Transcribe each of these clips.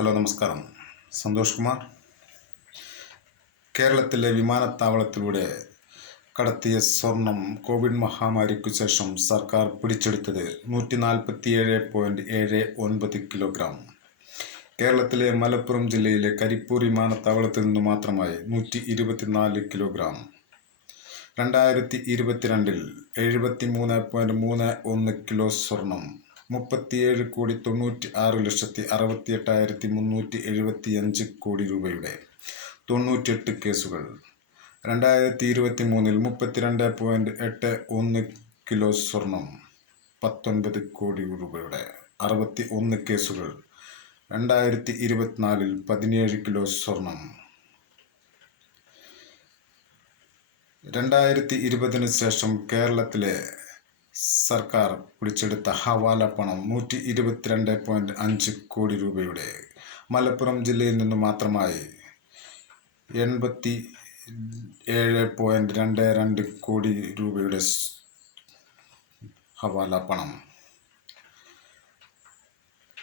Hello നമസ്കാരം. സന്തോഷ് കുമാർ. കേരളത്തിലെ വിമാനത്താവളത്തിലൂടെ കടത്തിയ സ്വർണം കോവിഡ് മഹാമാരിക്കു ശേഷം സർക്കാർ പിടിച്ചെടുത്തത് നൂറ്റി നാൽപ്പത്തിയേഴ് പോയിന്റ് ഏഴ് ഒൻപത് കിലോഗ്രാം. കേരളത്തിലെ മലപ്പുറം ജില്ലയിലെ കരിപ്പൂർ വിമാനത്താവളത്തിൽ നിന്ന് മാത്രമായി നൂറ്റി ഇരുപത്തിനാല് കിലോഗ്രാം. രണ്ടായിരത്തി ഇരുപത്തിരണ്ടിൽ എഴുപത്തി മൂന്ന് പോയിന്റ് മൂന്ന് ഒന്ന് കിലോ സ്വർണം മുപ്പത്തിയേഴ് കോടി തൊണ്ണൂറ്റി ആറ് ലക്ഷത്തി അറുപത്തി എട്ടായിരത്തി മുന്നൂറ്റി എഴുപത്തി അഞ്ച് കോടി രൂപയുടെ തൊണ്ണൂറ്റിയെട്ട് കേസുകൾ. രണ്ടായിരത്തി ഇരുപത്തി മൂന്നിൽ മുപ്പത്തിരണ്ട് പോയിന്റ് എട്ട് ഒന്ന് കിലോ സ്വർണം പത്തൊൻപത് കോടി രൂപയുടെ അറുപത്തി ഒന്ന് കേസുകൾ. രണ്ടായിരത്തി ഇരുപത്തിനാലിൽ പതിനേഴ് കിലോ സ്വർണം. രണ്ടായിരത്തി ഇരുപതിന് ശേഷം കേരളത്തിലെ സർക്കാർ പിടിച്ചെടുത്ത ഹവാല പണം നൂറ്റി ഇരുപത്തിരണ്ട് പോയിന്റ് അഞ്ച് കോടി രൂപയുടെ മലപ്പുറം ജില്ലയിൽ നിന്ന് മാത്രമായി എൺപത്തി ഏഴ് പോയിന്റ് രണ്ട് രണ്ട് കോടി രൂപയുടെ ഹവാല പണം.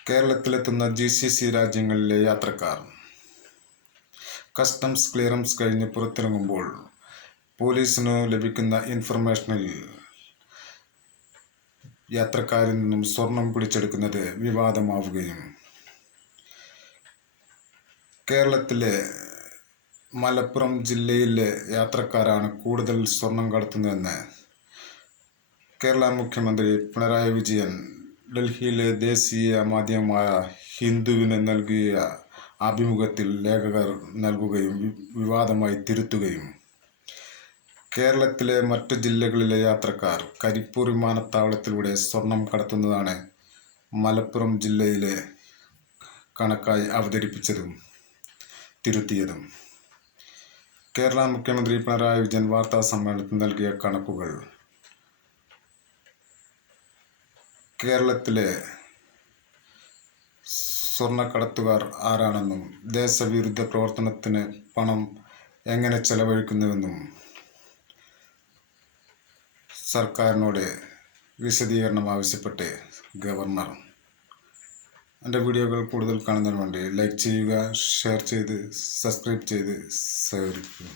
കേരളത്തിലെത്തുന്ന ജി സി സി രാജ്യങ്ങളിലെ യാത്രക്കാർ. കസ്റ്റംസ് ക്ലിയറൻസ് കഴിഞ്ഞ് പുറത്തിറങ്ങുമ്പോൾ പോലീസിനു ലഭിക്കുന്ന ഇൻഫർമേഷനിൽ യാത്രക്കാരിൽ നിന്നും സ്വർണം പിടിച്ചെടുക്കുന്നത് വിവാദമാവുകയും കേരളത്തിലെ മലപ്പുറം ജില്ലയിലെ യാത്രക്കാരാണ് കൂടുതൽ സ്വർണം കടത്തുന്നതെന്ന് കേരള മുഖ്യമന്ത്രി പിണറായി വിജയൻ ഡൽഹിയിലെ ദേശീയ മാധ്യമമായ ഹിന്ദുവിന് നൽകിയ അഭിമുഖത്തിൽ ലേഖകർ നൽകുകയും വിവാദമായി തിരുത്തുകയും കേരളത്തിലെ മറ്റു ജില്ലകളിലെ യാത്രക്കാർ കരിപ്പൂർ വിമാനത്താവളത്തിലൂടെ സ്വർണം കടത്തുന്നതാണ് മലപ്പുറം ജില്ലയിലെ കണക്കായി അവതരിപ്പിച്ചതും തിരുത്തിയതും. കേരള മുഖ്യമന്ത്രി പിണറായി വിജയൻ വാർത്താ സമ്മേളനത്തിൽ നൽകിയ കണക്കുകൾ. കേരളത്തിലെ സ്വർണക്കടത്തുകാർ ആരാണെന്നും ദേശവിരുദ്ധ പ്രവർത്തനത്തിന് പണം എങ്ങനെ ചെലവഴിക്കുന്നുവെന്നും സർക്കാരിനോട് വിശദീകരണം ആവശ്യപ്പെട്ട് ഗവർണർ. എന്റെ വീഡിയോകൾ കൂടുതൽ കാണുന്നതിന് വേണ്ടി ലൈക്ക് ചെയ്യുക ഷെയർ ചെയ്ത് സബ്സ്ക്രൈബ് ചെയ്ത് സഹകരിക്കുക.